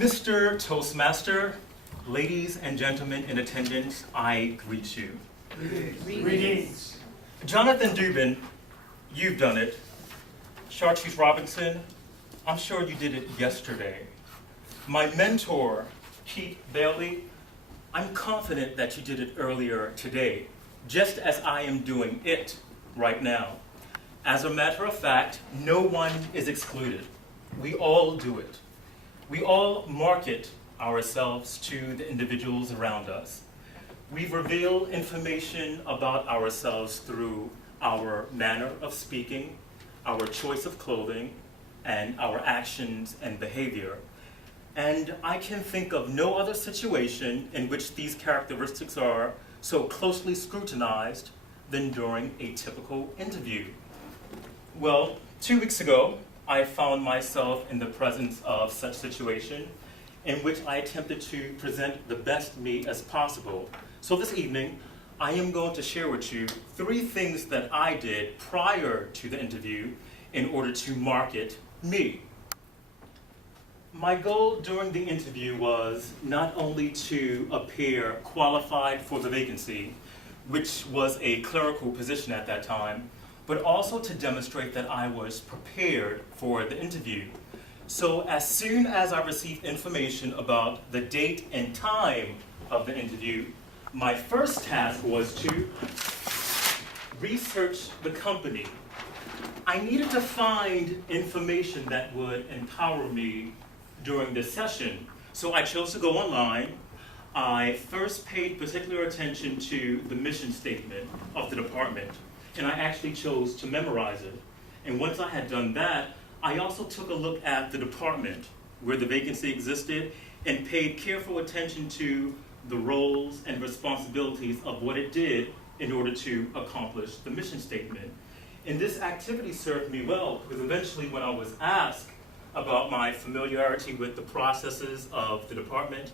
Mr. Toastmaster, ladies and gentlemen in attendance, I greet you. Greetings. Jonathan Dubin, you've done it. Chartreuse Robinson, I'm sure you did it yesterday. My mentor, Keith Bailey, I'm confident that you did it earlier today, just as I am doing it right now. As a matter of fact, no one is excluded. We all do it. We all market ourselves to the individuals around us. We reveal information about ourselves through our manner of speaking, our choice of clothing, and our actions and behavior. And I can think of no other situation in which these characteristics are so closely scrutinized than during a typical interview. Well, 2 weeks ago, I found myself in the presence of such situation in which I attempted to present the best me as possible. So this evening, I am going to share with you 3 things that I did prior to the interview in order to market me. My goal during the interview was not only to appear qualified for the vacancy, which was a clerical position at that time, but also to demonstrate that I was prepared for the interview. So as soon as I received information about the date and time of the interview, my first task was to research the company. I needed to find information that would empower me during this session. So I chose to go online. I first paid particular attention to the mission statement of the department, and I actually chose to memorize it. And once I had done that, I also took a look at the department where the vacancy existed and paid careful attention to the roles and responsibilities of what it did in order to accomplish the mission statement. And this activity served me well because eventually when I was asked about my familiarity with the processes of the department,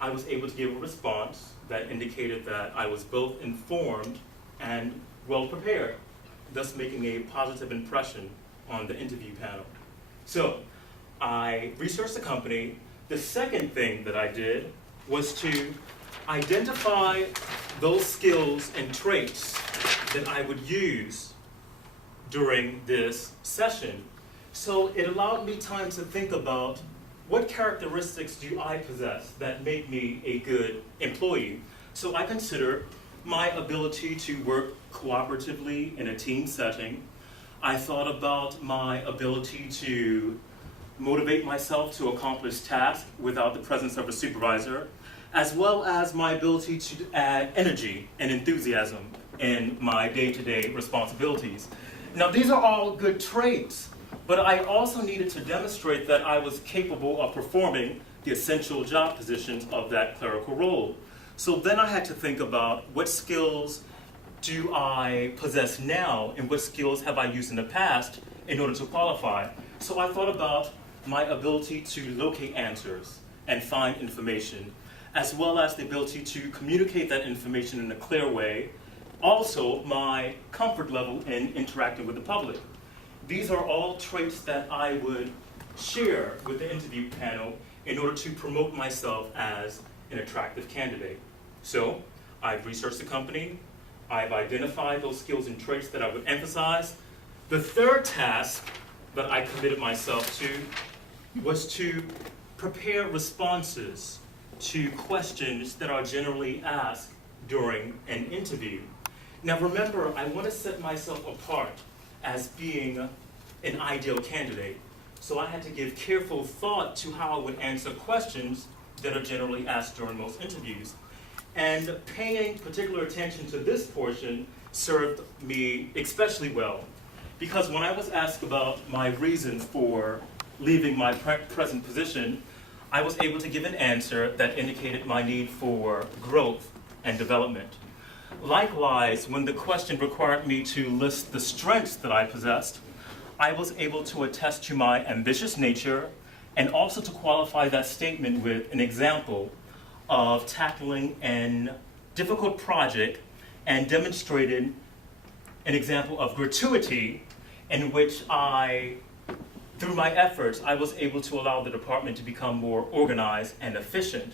I was able to give a response that indicated that I was both informed and well prepared, thus making a positive impression on the interview panel. So I researched the company. The second thing that I did was to identify those skills and traits that I would use during this session. So it allowed me time to think about what characteristics do I possess that make me a good employee. So I consider my ability to work cooperatively in a team setting. I thought about my ability to motivate myself to accomplish tasks without the presence of a supervisor, as well as my ability to add energy and enthusiasm in my day-to-day responsibilities. Now, these are all good traits, but I also needed to demonstrate that I was capable of performing the essential job positions of that clerical role. So then I had to think about what skills do I possess now and what skills have I used in the past in order to qualify. So I thought about my ability to locate answers and find information, as well as the ability to communicate that information in a clear way. Also, my comfort level in interacting with the public. These are all traits that I would share with the interview panel in order to promote myself as an attractive candidate. So, I've researched the company, I've identified those skills and traits that I would emphasize. The third task that I committed myself to was to prepare responses to questions that are generally asked during an interview. Now remember, I want to set myself apart as being an ideal candidate. So I had to give careful thought to how I would answer questions that are generally asked during most interviews. And paying particular attention to this portion served me especially well, because when I was asked about my reason for leaving my present position, I was able to give an answer that indicated my need for growth and development. Likewise, when the question required me to list the strengths that I possessed, I was able to attest to my ambitious nature and also to qualify that statement with an example of tackling a difficult project and demonstrated an example of gratuity in which I Through my efforts, I was able to allow the department to become more organized and efficient.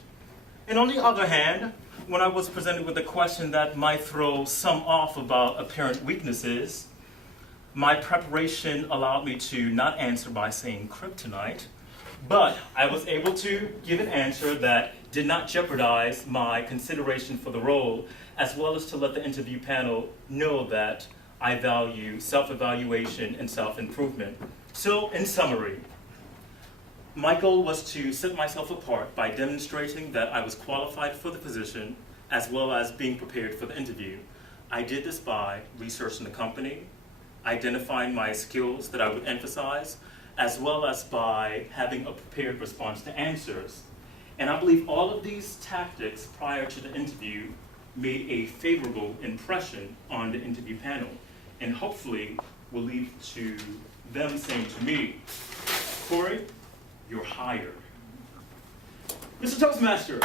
And on the other hand, when I was presented with a question that might throw some off about apparent weaknesses, my preparation allowed me to not answer by saying kryptonite, but I was able to give an answer that did not jeopardize my consideration for the role, as well as to let the interview panel know that I value self-evaluation and self-improvement. So, in summary, my goal was to set myself apart by demonstrating that I was qualified for the position, as well as being prepared for the interview. I did this by researching the company, identifying my skills that I would emphasize, as well as by having a prepared response to answers. And I believe all of these tactics prior to the interview made a favorable impression on the interview panel, and hopefully will lead to them saying to me, Corey, you're hired. Mr. Toastmaster,